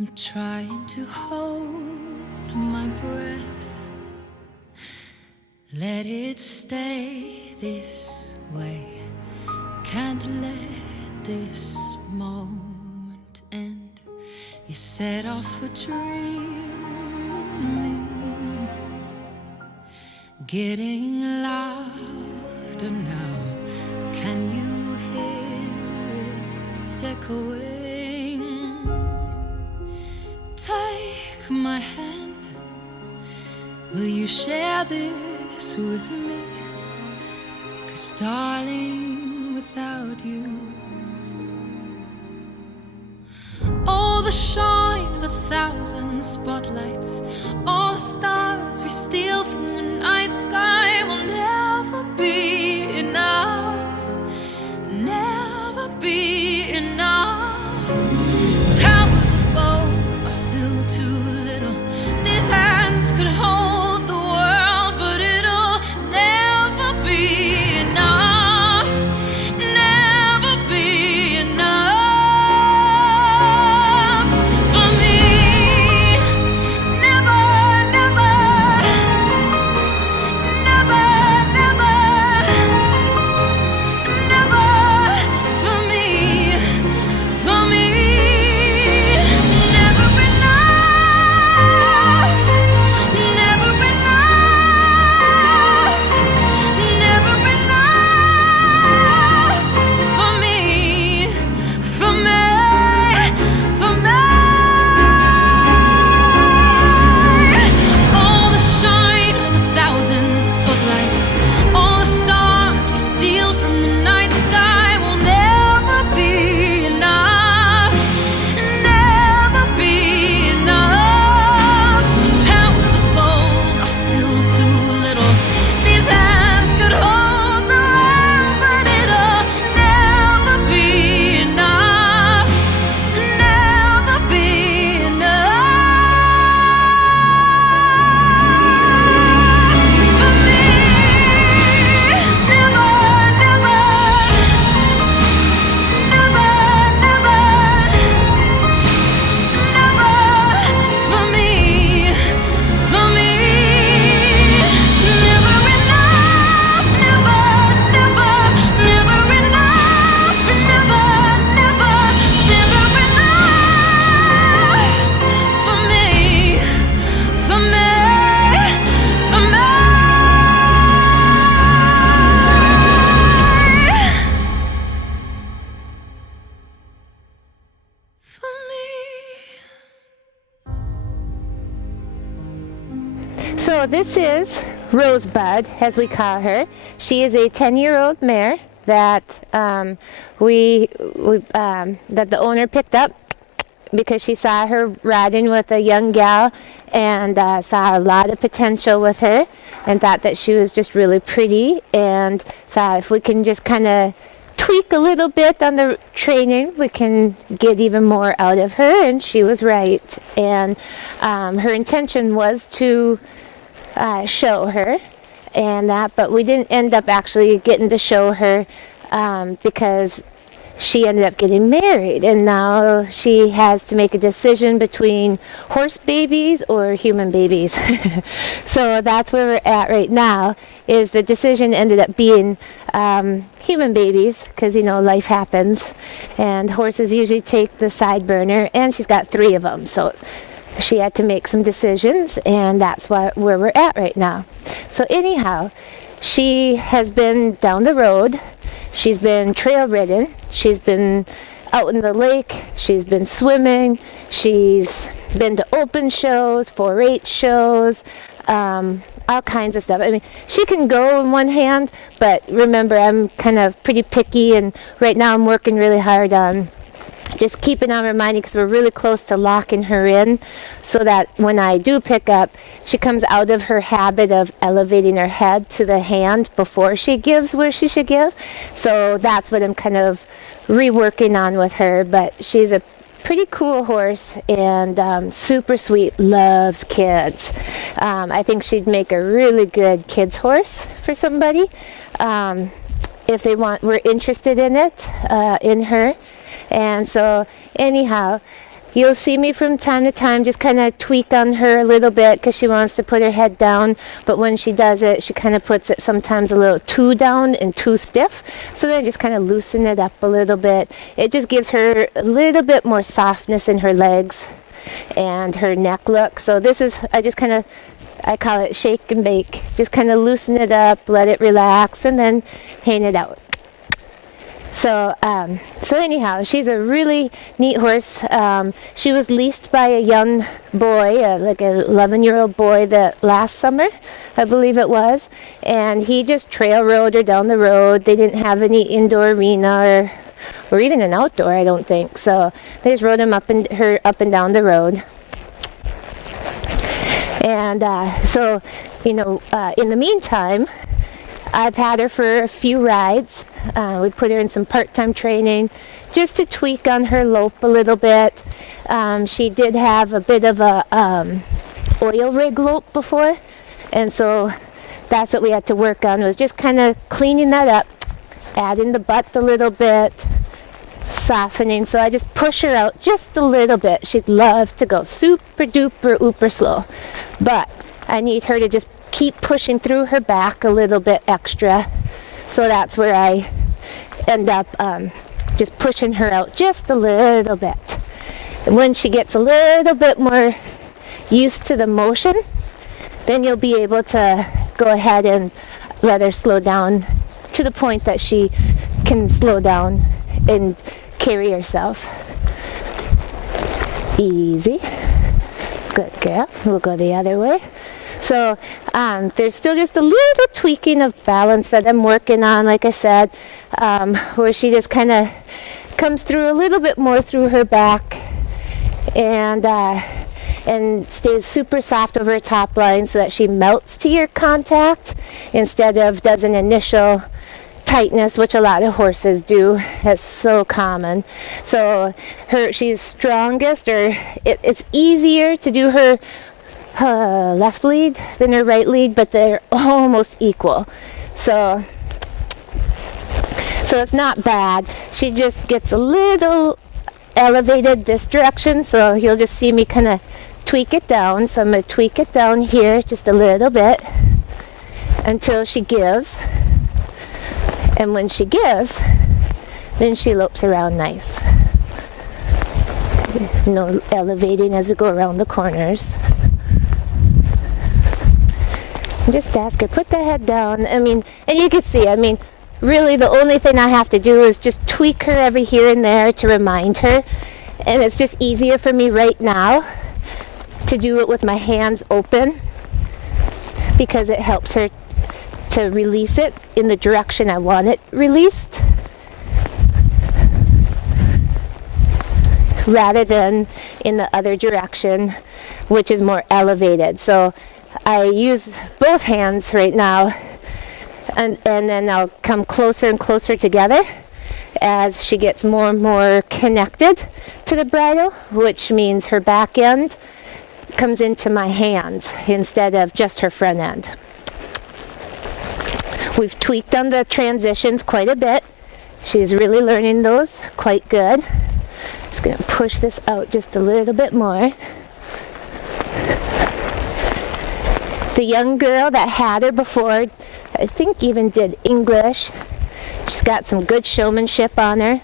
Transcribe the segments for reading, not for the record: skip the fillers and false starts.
I'm trying to hold my breath. Let it stay this way. Can't let this moment end. You set off a dream in me, getting louder now. Can you hear it echoing? Take my hand. Will you share this with me? 'Cause darling, without you, all the shine of 1,000 spotlights, all the stars we steal from the night sky will never be enough, never be enough. Towers of gold are still too little. These hands could hold the world, but it'll never be enough, never be enough. For me, never, never, never, never, never. For me, never enough, never enough, never enough. For me, for me, for me. All the shine of 1,000 spotlights, all the stars we steal from the night sky will never be enough, never be enough. Towers of gold are still too little. These hands could hold the world, but it'll never be enough, never be enough. For me, never, never, never, never, never. For me, never enough, never, never, never enough, never, never, never enough. For me, for me, for me. For me. So this is Rosebud, as we call her. She is a 10-year-old mare that that the owner picked up because she saw her riding with a young gal and saw a lot of potential with her and thought that she was just really pretty and thought if we can just kind of tweak a little bit on the training, we can get even more out of her, and she was right. And her intention was to show her and that, but we didn't end up actually getting to show her because she ended up getting married, and now she has to make a decision between horse babies or human babies. So that's where we're at right now, is the decision ended up being human babies, because life happens and horses usually take the side burner, and she's got 3 of them, so she had to make some decisions, and that's where we're at right now. So anyhow, she has been down the road, she's been trail ridden, she's been out in the lake, she's been swimming, she's been to open shows, 4-H shows, all kinds of stuff. I mean, she can go in one hand, but remember, I'm kind of pretty picky, and right now I'm working really hard on just keeping on reminding, because we're really close to locking her in, so that when I do pick up, she comes out of her habit of elevating her head to the hand before she gives where she should give. So that's what I'm kind of reworking on with her. But she's a pretty cool horse and super sweet, loves kids. I think she'd make a really good kids horse for somebody if they were interested in it, in her. And so anyhow, you'll see me from time to time just kind of tweak on her a little bit because she wants to put her head down. But when she does it, she kind of puts it sometimes a little too down and too stiff. So then I just kind of loosen it up a little bit. It just gives her a little bit more softness in her legs and her neck look. So this is, I call it shake and bake. Just kind of loosen it up, let it relax, and then hang it out. So anyhow, she's a really neat horse. She was leased by a young boy, like an 11-year-old boy that last summer, I believe it was. And he just trail rode her down the road. They didn't have any indoor arena or even an outdoor, I don't think. So they just rode him up and down the road. And in the meantime, I've had her for a few rides. We put her in some part-time training just to tweak on her lope a little bit. She did have a bit of a oil rig lope before, and so that's what we had to work on, was just kind of cleaning that up, adding the butt a little bit, softening. So I just push her out just a little bit. She'd love to go super duper ooper slow, but I need her to just keep pushing through her back a little bit extra. So that's where I end up just pushing her out just a little bit. And when she gets a little bit more used to the motion, then you'll be able to go ahead and let her slow down to the point that she can slow down and carry herself. Easy. Good girl. We'll go the other way. So there's still just a little tweaking of balance that I'm working on, like I said, where she just kind of comes through a little bit more through her back and stays super soft over her top line so that she melts to your contact instead of does an initial tightness, which a lot of horses do. That's so common. So she's strongest, or it's easier to do her left lead than her right lead, but they're almost equal. So it's not bad. She just gets a little elevated this direction, so you'll just see me kind of tweak it down. So I'm going to tweak it down here just a little bit until she gives. And when she gives, then she lopes around nice. No elevating as we go around the corners. Just ask her, put the head down. And you can see, really the only thing I have to do is just tweak her every here and there to remind her. And it's just easier for me right now to do it with my hands open because it helps her to release it in the direction I want it released, rather than in the other direction, which is more elevated. So I use both hands right now, and then I'll come closer and closer together as she gets more and more connected to the bridle, which means her back end comes into my hands instead of just her front end. We've tweaked on the transitions quite a bit. She's really learning those quite good. Just going to push this out just a little bit more. The young girl that had her before, I think even did English. She's got some good showmanship on her.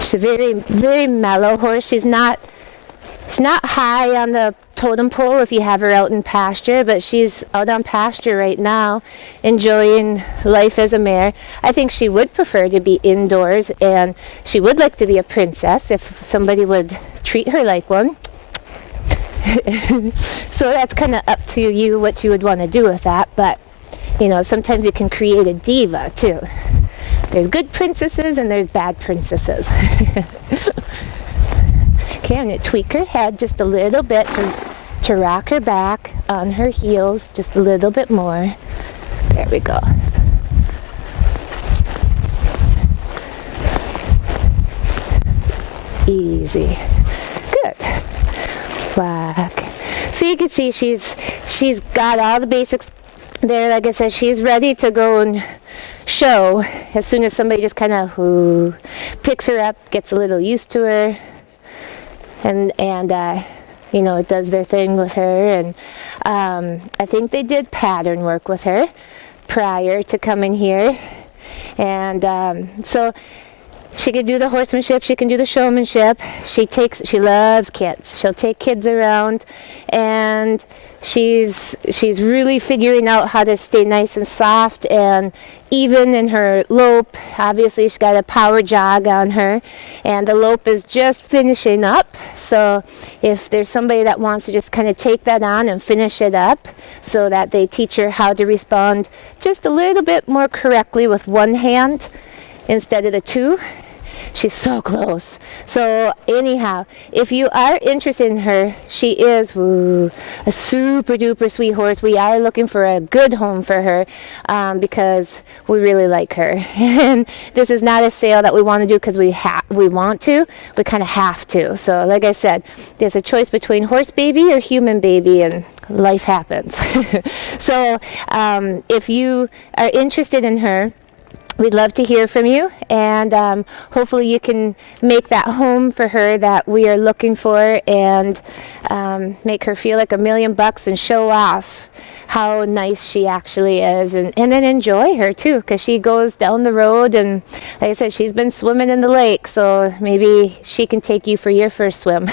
She's a very, very mellow horse. She's not high on the totem pole if you have her out in pasture, but she's out on pasture right now, enjoying life as a mare. I think she would prefer to be indoors, and she would like to be a princess if somebody would treat her like one. So that's kind of up to you what you would want to do with that, but sometimes you can create a diva too. There's good princesses and there's bad princesses. Okay, I'm going to tweak her head just a little bit to rock her back on her heels just a little bit more. There we go. Easy. Good. Whack. So you can see she's got all the basics there. Like I said, she's ready to go and show. As soon as somebody just kind of picks her up, gets a little used to her, and you know, does their thing with her. And I think they did pattern work with her prior to coming here. And so she can do the horsemanship, she can do the showmanship. She loves kids. She'll take kids around, and she's really figuring out how to stay nice and soft and even in her lope. Obviously she's got a power jog on her, and the lope is just finishing up. So if there's somebody that wants to just kind of take that on and finish it up so that they teach her how to respond just a little bit more correctly with one hand instead of the two. She's so close. So anyhow, if you are interested in her, she is a super duper sweet horse. We are looking for a good home for her because we really like her. And this is not a sale that we want to do because we want to. We kind of have to. So like I said, there's a choice between horse baby or human baby, and life happens. So if you are interested in her, we'd love to hear from you, and hopefully you can make that home for her that we are looking for, and make her feel like $1,000,000 and show off how nice she actually is, and then enjoy her too, because she goes down the road, and like I said, she's been swimming in the lake, so maybe she can take you for your first swim.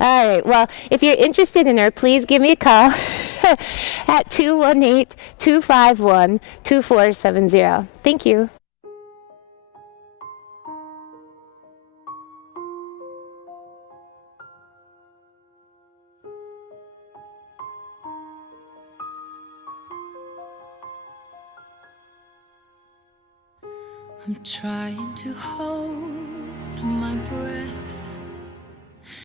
All right, well, if you're interested in her, please give me a call at 218-251-2470. Thank you. I'm trying to hold my breath.